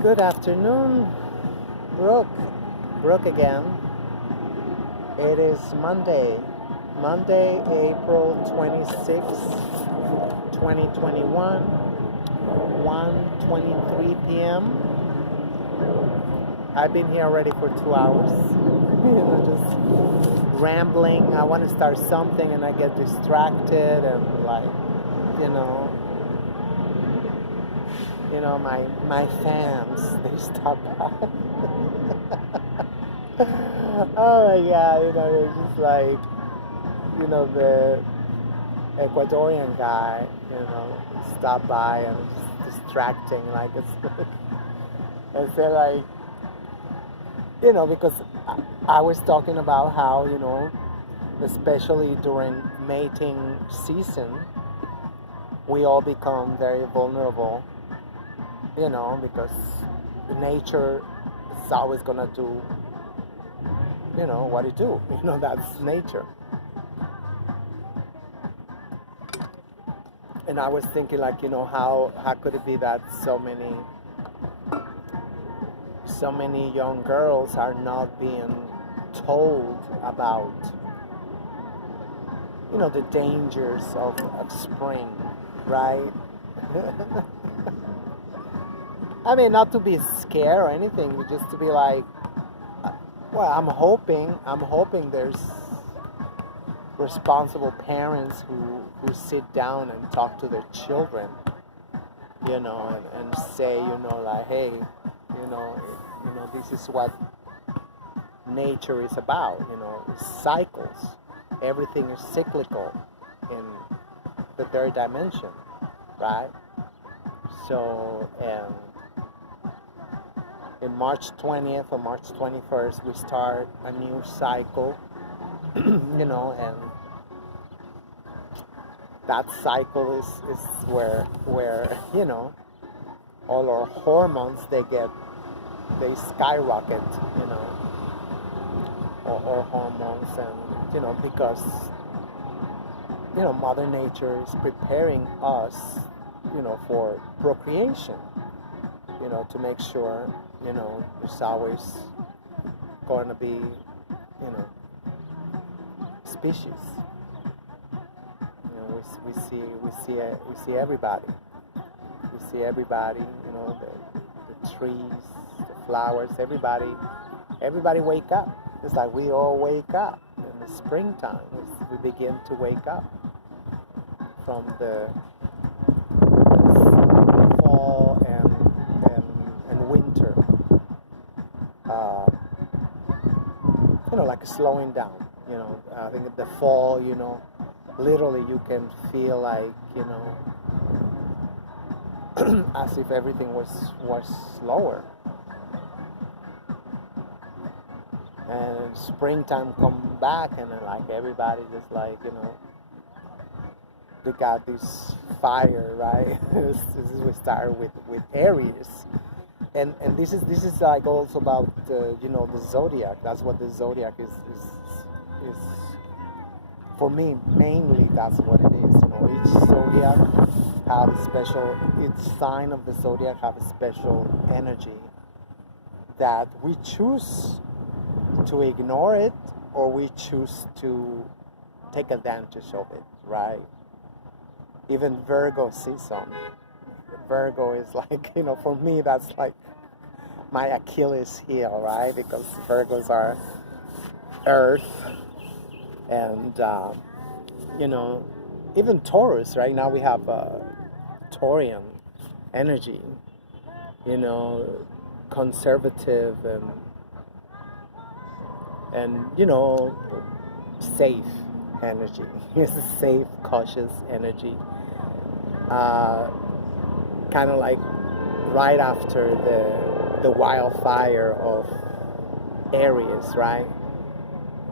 Good afternoon, Brooke. Brooke again. It is Monday, April 26th, 2021, 1:23 p.m. I've been here already for 2 hours, just rambling. I want to start something and I get distracted and you know, my fans, they stop by. Oh my God, it's just the Ecuadorian guy, stop by and it's just distracting, and say because I was talking about how, especially during mating season, we all become very vulnerable, because nature is always gonna do, what it do. That's nature. And I was thinking, how could it be that so many young girls are not being told about, the dangers of spring, right? I mean, not to be scared or anything, just to be well, I'm hoping there's responsible parents who sit down and talk to their children, and say, hey, this is what nature is about, cycles. Everything is cyclical in the third dimension, right? So, in March 20th or March 21st, we start a new cycle, and that cycle is where all our hormones they skyrocket, or hormones, and because Mother Nature is preparing us, for procreation, to make sure there's always going to be species. We see everybody. We see everybody. The trees, the flowers. Everybody wake up. It's like we all wake up in the springtime. We begin to wake up from the fall and winter. Like slowing down. I think at the fall, literally you can feel as if everything was slower. And springtime come back and then everybody just they got this fire, right? We start with Aries. And this is also about the zodiac. That's what the zodiac is for me. Mainly, that's what it is. Each zodiac have a special. Each sign of the zodiac have a special energy that we choose to ignore it or we choose to take advantage of it, right? Even Virgo season. Virgo is for me, that's my Achilles heel, right? Because Virgos are earth and, even Taurus. Right now we have Taurian energy, conservative and safe energy. It's a safe, cautious energy. Kind of right after the wildfire of Aries, right?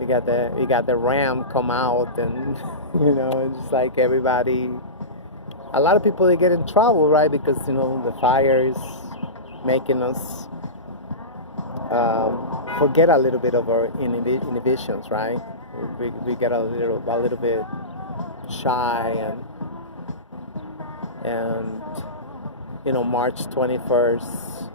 You got the ram come out, and it's everybody. A lot of people, they get in trouble, right? Because the fire is making us forget a little bit of our inhibitions, right? We get a little bit shy and March 21st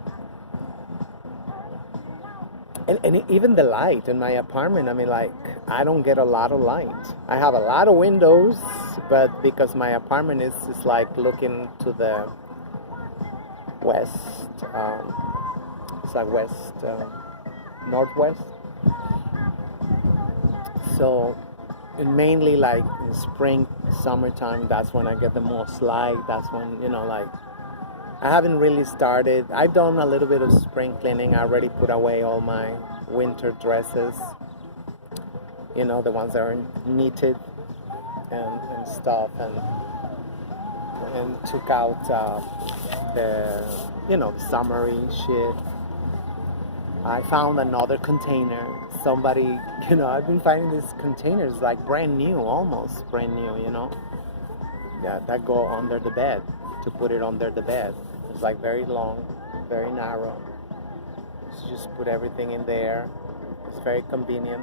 and even the light in my apartment, I mean, like, I don't get a lot of light. I have a lot of windows, but because my apartment is just like looking to the west, it's like west, northwest. So, and mainly like in spring, summertime, that's when I get the most light. That's when, like, I haven't really started. I've done a little bit of spring cleaning. I already put away all my winter dresses, the ones that are knitted and stuff, and took out the, summery shit. I found another container. Somebody, I've been finding these containers like brand new, almost brand new, yeah, that go under the bed, to put it under the bed. It's like very long, very narrow. So just put everything in there. It's very convenient.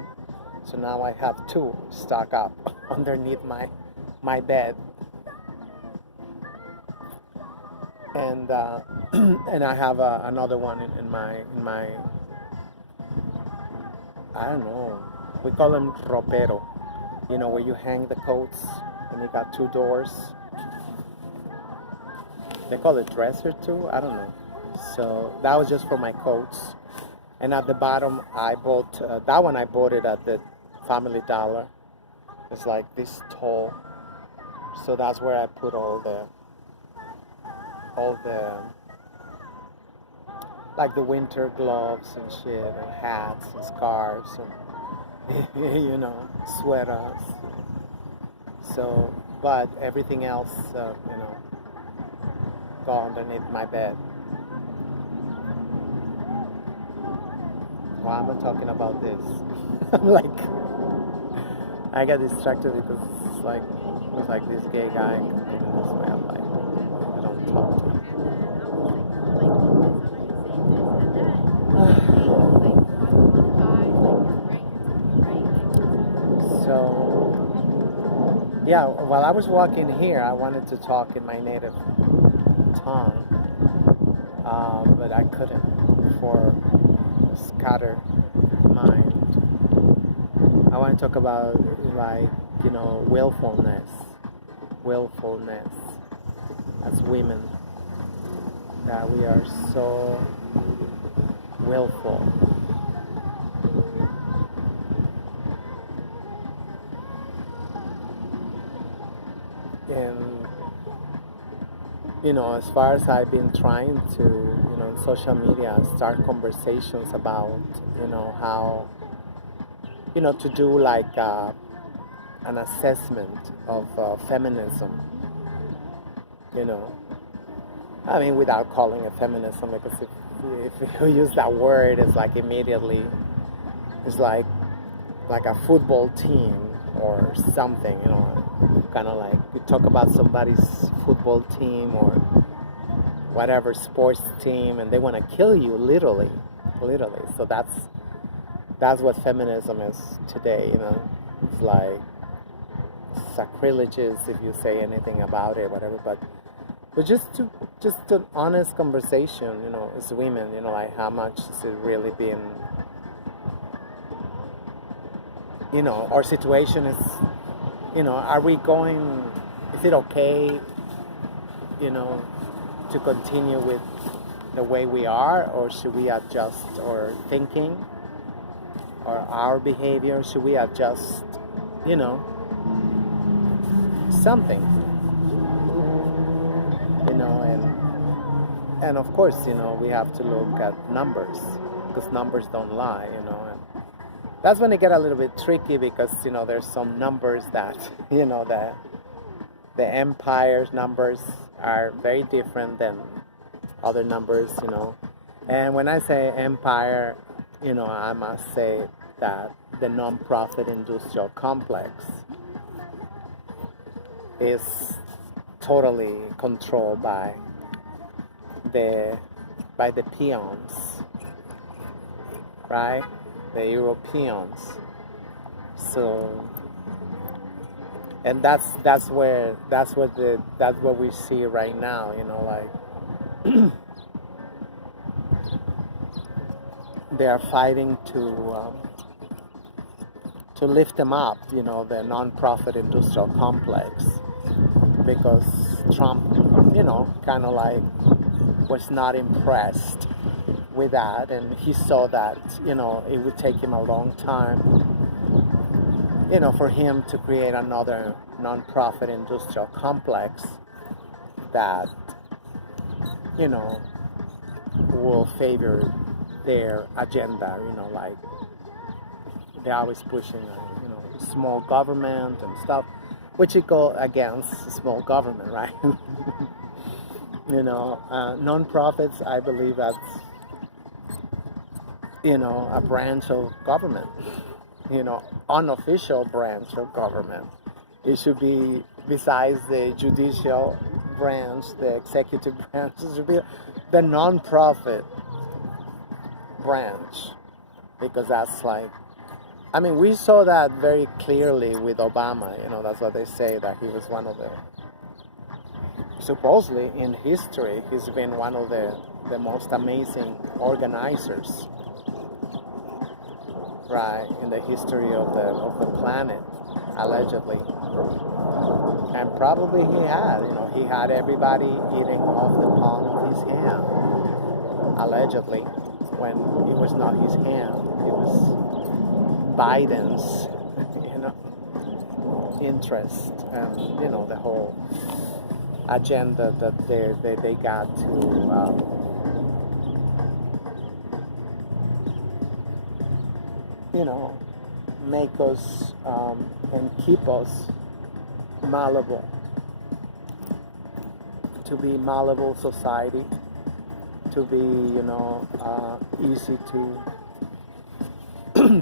So now I have two stock up underneath my bed. And and I have another one in my I don't know, we call them ropero, where you hang the coats and you got two doors. They call it dresser too, I don't know. So that was just for my coats. And at the bottom, I bought, that one I bought it at the Family Dollar. It's like this tall. So that's where I put all the like the winter gloves and shit, and hats and scarves and sweaters. So, but everything else, go underneath my bed. Why am I talking about this? I'm like, I got distracted because it was like this gay guy coming this way. I'm like, I don't talk to him. So, yeah, while I was walking here, I wanted to talk in my native tongue, but I couldn't for a scattered mind. I want to talk about, like, willfulness as women, that we are so willful. And as far as I've been trying to, in social media, start conversations about, how, to do like an assessment of feminism, I mean, without calling it feminism, because if you use that word, it's like immediately, it's like a football team or something, kind of like you talk about somebody's football team or whatever sports team, and they want to kill you, literally. So that's what feminism is today. It's like sacrilegious if you say anything about it, whatever. But just an honest conversation, as women, like how much is it really been, our situation is, are we going, is it okay, to continue with the way we are, or should we adjust our thinking or our behavior? Should we adjust, something, and of course, we have to look at numbers, because numbers don't lie, and that's when it get a little bit tricky, because there's some numbers that the empire's numbers are very different than other numbers, and when I say empire, I must say that the non-profit industrial complex is totally controlled by the peons, right? The Europeans. So, and that's what we see right now, like they are fighting to lift them up, you know, the non-profit industrial complex, because Trump, you know, kind of like was not impressed with that, and he saw that, you know, it would take him a long time, you know, for him to create another non-profit industrial complex that, you know, will favor their agenda, you know, like they're always pushing, you know, small government and stuff, which it go against small government, right? You know, non-profits, I believe that's, you know, a branch of government, you know, unofficial branch of government. It should be, besides the judicial branch, the executive branch, it should be the non-profit branch, because that's like, I mean, we saw that very clearly with Obama, you know, that's what they say, that he was one of the, supposedly in history, he's been one of the most amazing organizers, right, in the history of the planet, allegedly. And probably he had, you know, he had everybody eating off the palm of his hand, allegedly, when it was not his hand, it was Biden's, you know, interest, and, you know, the whole agenda that they got to you know, make us and keep us malleable, to be malleable society, to be, you know, easy to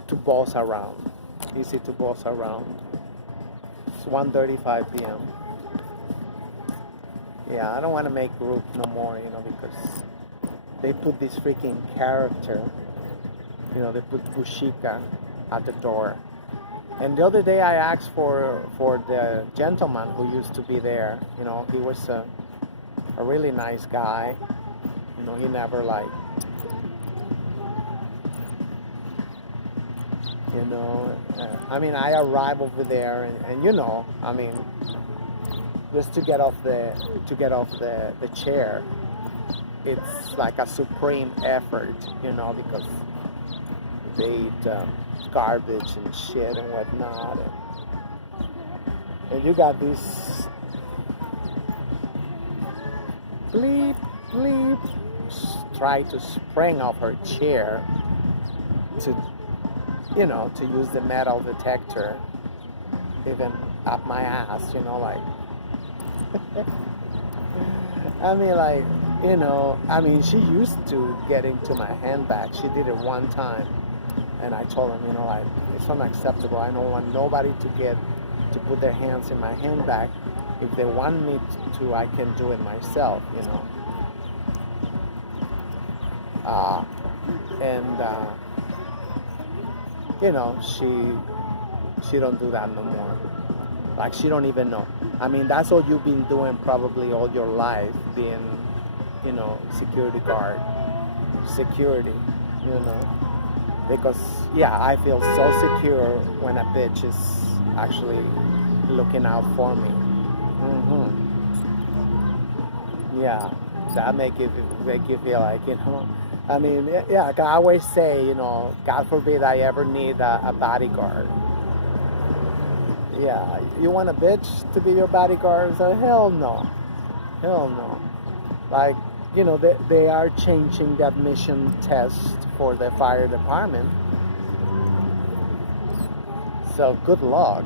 to boss around, easy to boss around. It's 1:35 p.m. Yeah, I don't want to make group no more, you know, because they put this freaking character, you know, they put Bushika at the door. And the other day I asked for the gentleman who used to be there, you know, he was a really nice guy, you know, he never like, you know, I mean, I arrived over there and you know, I mean, just to get off the chair, it's like a supreme effort, you know, because they eat garbage and shit and whatnot, and you got this bleep try to spring off her chair to, you know, to use the metal detector even up my ass, you know, like I mean, like, you know, I mean, she used to get into my handbag. She did it one time, and I told him, you know, like, it's unacceptable. I don't want nobody to put their hands in my handbag. If they want me to, I can do it myself, you know. You know, she don't do that no more. Like, she don't even know. I mean, that's all you've been doing probably all your life, being, you know, security guard, security, you know. Because, yeah, I feel so secure when a bitch is actually looking out for me. Yeah, that make you feel like, you know, I mean, yeah, like I always say, you know, God forbid I ever need a bodyguard. Yeah, you want a bitch to be your bodyguard? So hell no. Hell no. Like, you know, they are changing the admission test for the fire department. So good luck.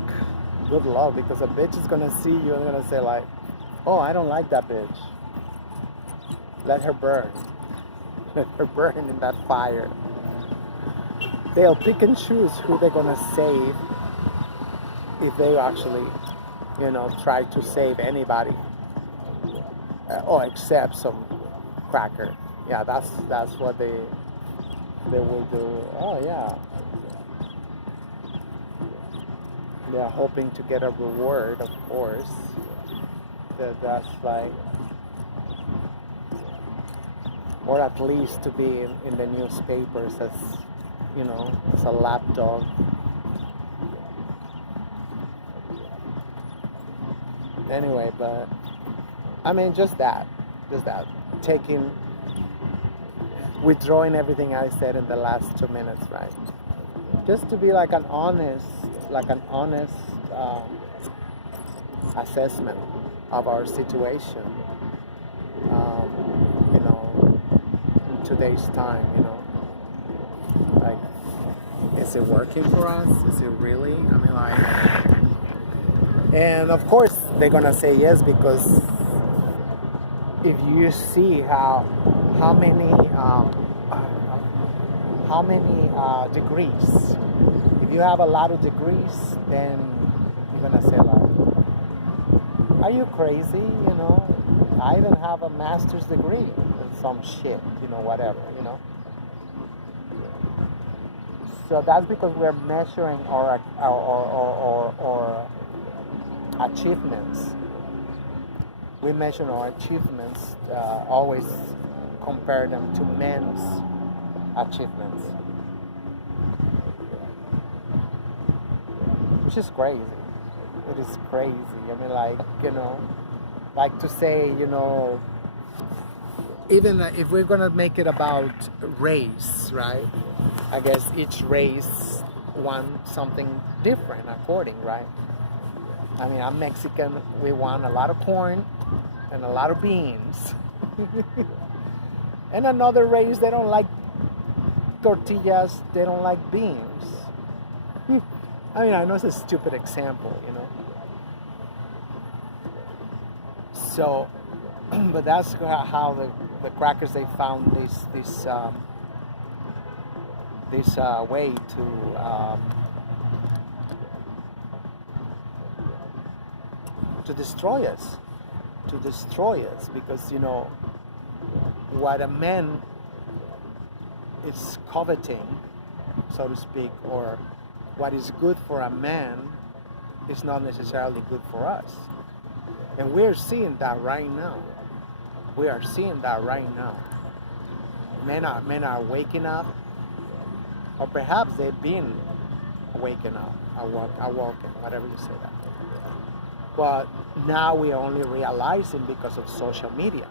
Good luck, because a bitch is gonna see you and gonna say like, oh, I don't like that bitch. Let her burn. Let her burn in that fire. They'll pick and choose who they're gonna save if they actually, you know, try to save anybody. Or except some cracker. Yeah, that's what they will do. Oh yeah. They're hoping to get a reward, of course. That's like, or at least to be in the newspapers as, as a lapdog. Anyway, but I mean, just that, withdrawing everything I said in the last 2 minutes, right? Just to be like an honest assessment of our situation, in today's time, like, is it working for us? Is it really? I mean, like, and of course they're gonna say yes, because if you see how many degrees, if you have a lot of degrees, then you're gonna say like, are you crazy? I even have a master's degree in some shit, whatever, So that's because we're measuring our achievements. We measure our achievements, always compare them to men's achievements, which is crazy. It is crazy. I mean, like to say, even if we're gonna make it about race, right? I guess each race wants something different according, right? I mean, I'm Mexican. We want a lot of corn and a lot of beans. And another race, they don't like tortillas. They don't like beans. I mean, I know it's a stupid example, So, but that's how the crackers, they found this way to destroy us, because what a man is coveting, so to speak, or what is good for a man is not necessarily good for us. And we're seeing that right now. Men are waking up, or perhaps they've been waking up, awoken, whatever you say that. But now we are only realizing because of social media.